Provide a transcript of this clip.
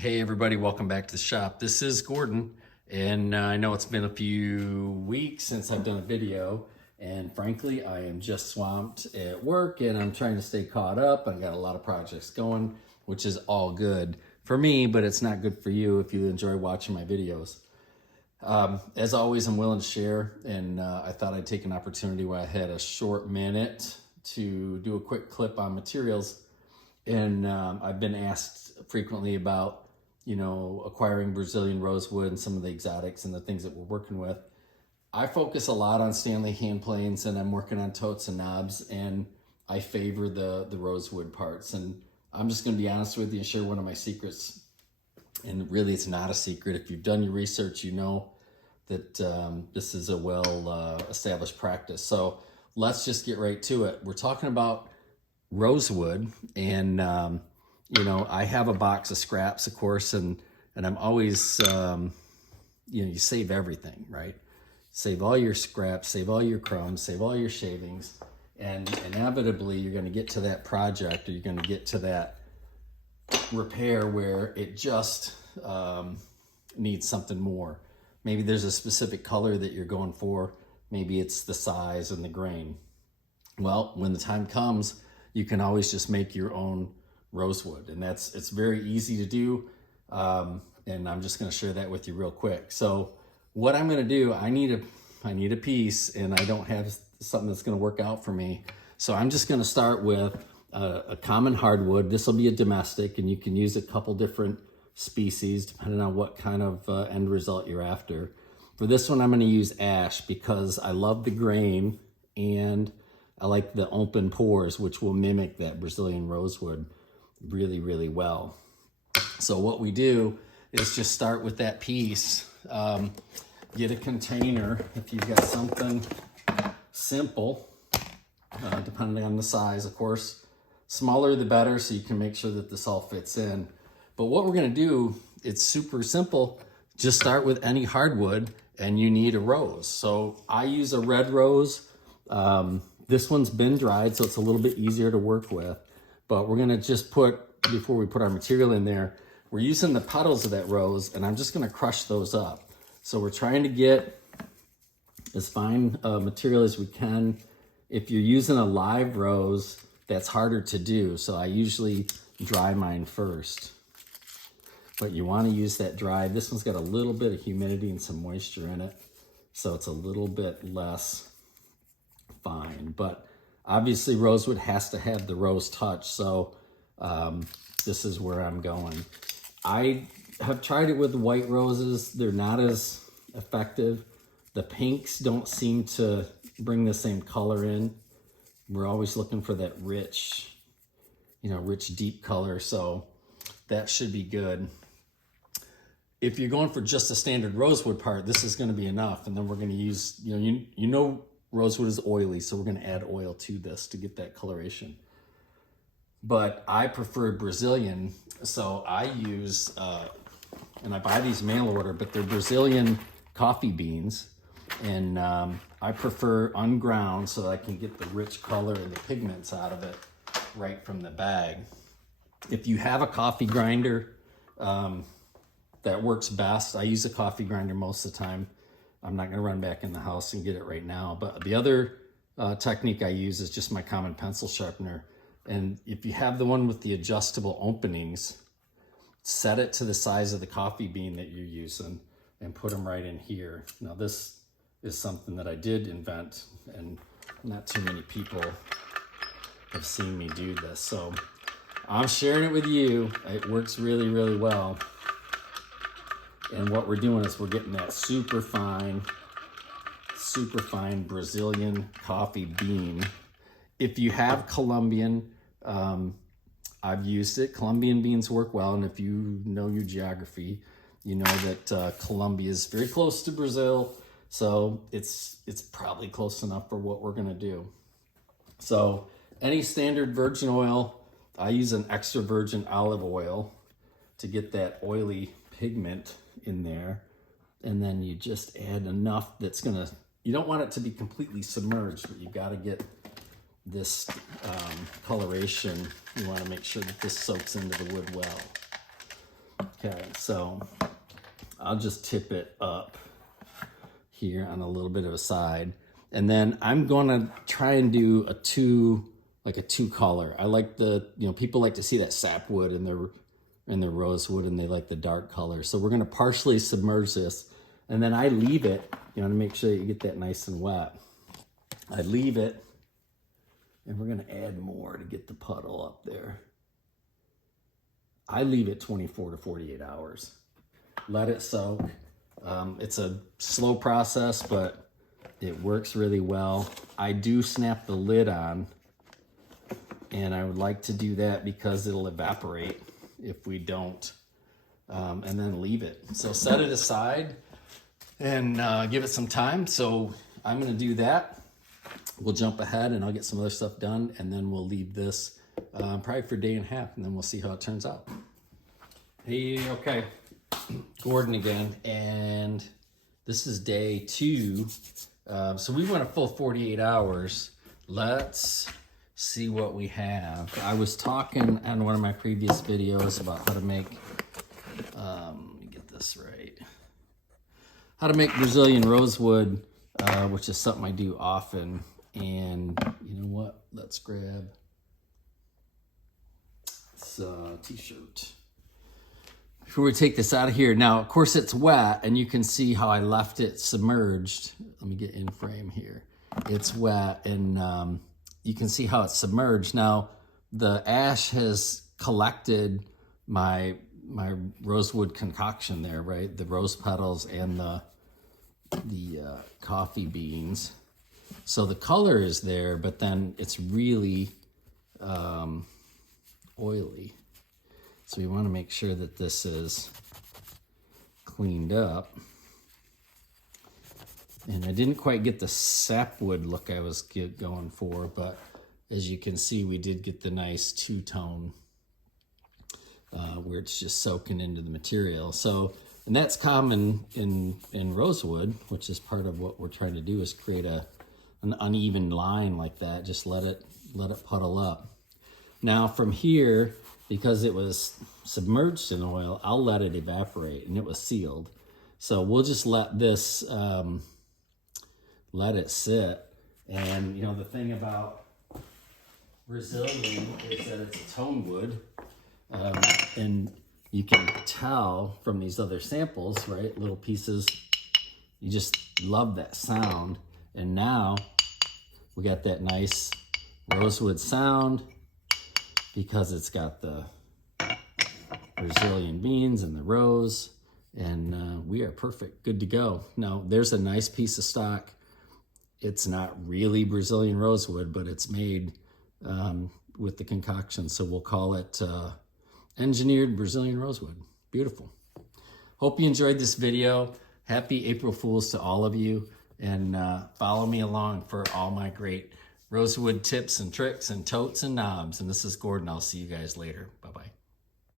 Hey everybody, welcome back to the shop. This is Gordon, and I know it's been a few weeks since I've done a video, and frankly I am just swamped at work and I'm trying to stay caught up. I've got a lot of projects going, which is all good for me, but it's not good for you if you enjoy watching my videos. As always, I'm willing to share, and I thought I'd take an opportunity while I had a short minute to do a quick clip on materials. And I've been asked frequently about, acquiring Brazilian rosewood and some of the exotics and the things that we're working with. I focus a lot on Stanley hand planes, and I'm working on totes and knobs, and I favor the rosewood parts. And I'm just going to be honest with you and share one of my secrets. And really, it's not a secret. If you've done your research, you know that this is a well-established practice. So let's just get right to it. We're talking about rosewood, and I have a box of scraps, of course, and I'm always you save everything, right? Save all your scraps, save all your crumbs, save all your shavings, and inevitably you're going to get to that project, or you're going to get to that repair where it just needs something more. Maybe there's a specific color that you're going for, maybe it's the size and the grain. Well, when the time comes, you can always just make your own rosewood, and it's very easy to do. And I'm just going to share that with you real quick. So what I'm going to do, I need a piece, and I don't have something that's going to work out for me. So I'm just going to start with a common hardwood. This will be a domestic, and you can use a couple different species depending on what kind of end result you're after. For this one, I'm going to use ash because I love the grain, and I like the open pores, which will mimic that Brazilian rosewood really, really well. So what we do is just start with that piece. Get a container if you've got something simple, depending on the size, of course. Smaller the better, so you can make sure that this all fits in. But what we're going to do, it's super simple. Just start with any hardwood, and you need a rose. So I use a red rose. This one's been dried, so it's a little bit easier to work with. But we're gonna just before we put our material in there, we're using the petals of that rose, and I'm just gonna crush those up. So we're trying to get as fine material as we can. If you're using a live rose, that's harder to do. So I usually dry mine first. But you wanna use that dried. This one's got a little bit of humidity and some moisture in it, so it's a little bit less fine, but obviously rosewood has to have the rose touch, so this is where I'm going. I have tried it with white roses. They're not as effective. The pinks don't seem to bring the same color in. We're always looking for that rich, rich deep color, so that should be good. If you're going for just a standard rosewood part, this is going to be enough, and then we're going to use, rosewood is oily, so we're going to add oil to this to get that coloration. But I prefer Brazilian, so I use, and I buy these mail order, but they're Brazilian coffee beans. And I prefer unground so that I can get the rich color and the pigments out of it right from the bag. If you have a coffee grinder, that works best. I use a coffee grinder most of the time. I'm not gonna run back in the house and get it right now. But the other technique I use is just my common pencil sharpener. And if you have the one with the adjustable openings, set it to the size of the coffee bean that you're using and put them right in here. Now this is something that I did invent, and not too many people have seen me do this. So I'm sharing it with you. It works really, really well. And what we're doing is we're getting that super fine Brazilian coffee bean. If you have Colombian, I've used it. Colombian beans work well, and if you know your geography, you know that Colombia is very close to Brazil, so it's probably close enough for what we're gonna do. So any standard virgin oil, I use an extra virgin olive oil to get that oily pigment in there, and then you just add enough that's gonna, you don't want it to be completely submerged, but you gotta get this coloration. You want to make sure that this soaks into the wood well. Okay, so I'll just tip it up here on a little bit of a side. And then I'm gonna try and do a two color. I like people like to see that sapwood in their rosewood, and they like the dark color. So we're gonna partially submerge this, and then I leave it, to make sure that you get that nice and wet. I leave it, and we're gonna add more to get the puddle up there. I leave it 24 to 48 hours. Let it soak. It's a slow process, but it works really well. I do snap the lid on, and I would like to do that because it'll evaporate if we don't, and then leave it. So set it aside and give it some time. So I'm gonna do that. We'll jump ahead and I'll get some other stuff done, and then we'll leave this probably for a day and a half, and then we'll see how it turns out. Hey, okay, Gordon again, and this is day 2. So we went a full 48 hours. Let's see what we have. I was talking on one of my previous videos about how to make, let me get this right, how to make Brazilian rosewood, which is something I do often. And you know what? Let's grab this t-shirt. Before we take this out of here, now of course it's wet, and you can see how I left it submerged. Let me get in frame here. It's wet, and you can see how it's submerged. Now the ash has collected my rosewood concoction there, right? The rose petals and the coffee beans. So the color is there, but then it's really oily. So we want to make sure that this is cleaned up. And I didn't quite get the sapwood look I was going for, but as you can see, we did get the nice two-tone where it's just soaking into the material. So, and that's common in rosewood, which is part of what we're trying to do, is create an uneven line like that. Just let it puddle up. Now from here, because it was submerged in oil, I'll let it evaporate, and it was sealed. So we'll just let this, let it sit. And the thing about Brazilian is that it's a tone wood. And you can tell from these other samples, right? Little pieces, you just love that sound. And now we got that nice rosewood sound, because it's got the Brazilian beans and the rose, and we are perfect, good to go. Now there's a nice piece of stock. It's not really Brazilian rosewood, but it's made with the concoction, so we'll call it engineered Brazilian rosewood. Beautiful. Hope you enjoyed this video. Happy April Fools to all of you, and follow me along for all my great rosewood tips and tricks and totes and knobs. And this is Gordon. I'll see you guys later.